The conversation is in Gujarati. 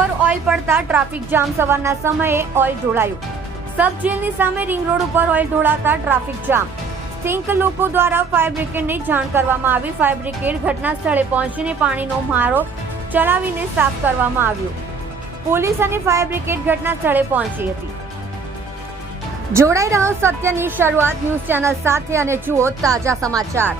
ઉપર ઓઇલ પડતા ટ્રાફિક જામ. સવારના સમયે ઓઇલ ઢોળાયું. સબ જેલની સામે રિંગ રોડ ઉપર ઓઇલ ઢોળાતા ટ્રાફિક જામ. સ્થાનિક લોકો દ્વારા ફાયર બ્રિગેડને જાણ કરવામાં આવી. ફાયર બ્રિગેડ ઘટના સ્થળે પહોંચીને પાણીનો મારો ચલાવીને સાફ કરવામાં આવ્યો. પોલીસ અને ફાયર બ્રિગેડ ઘટના સ્થળે પહોંચી હતી. જોડાઈ રહ્યો સત્યની શરૂઆત ન્યૂઝ ચેનલ સાથે અને જુઓ તાજા સમાચાર.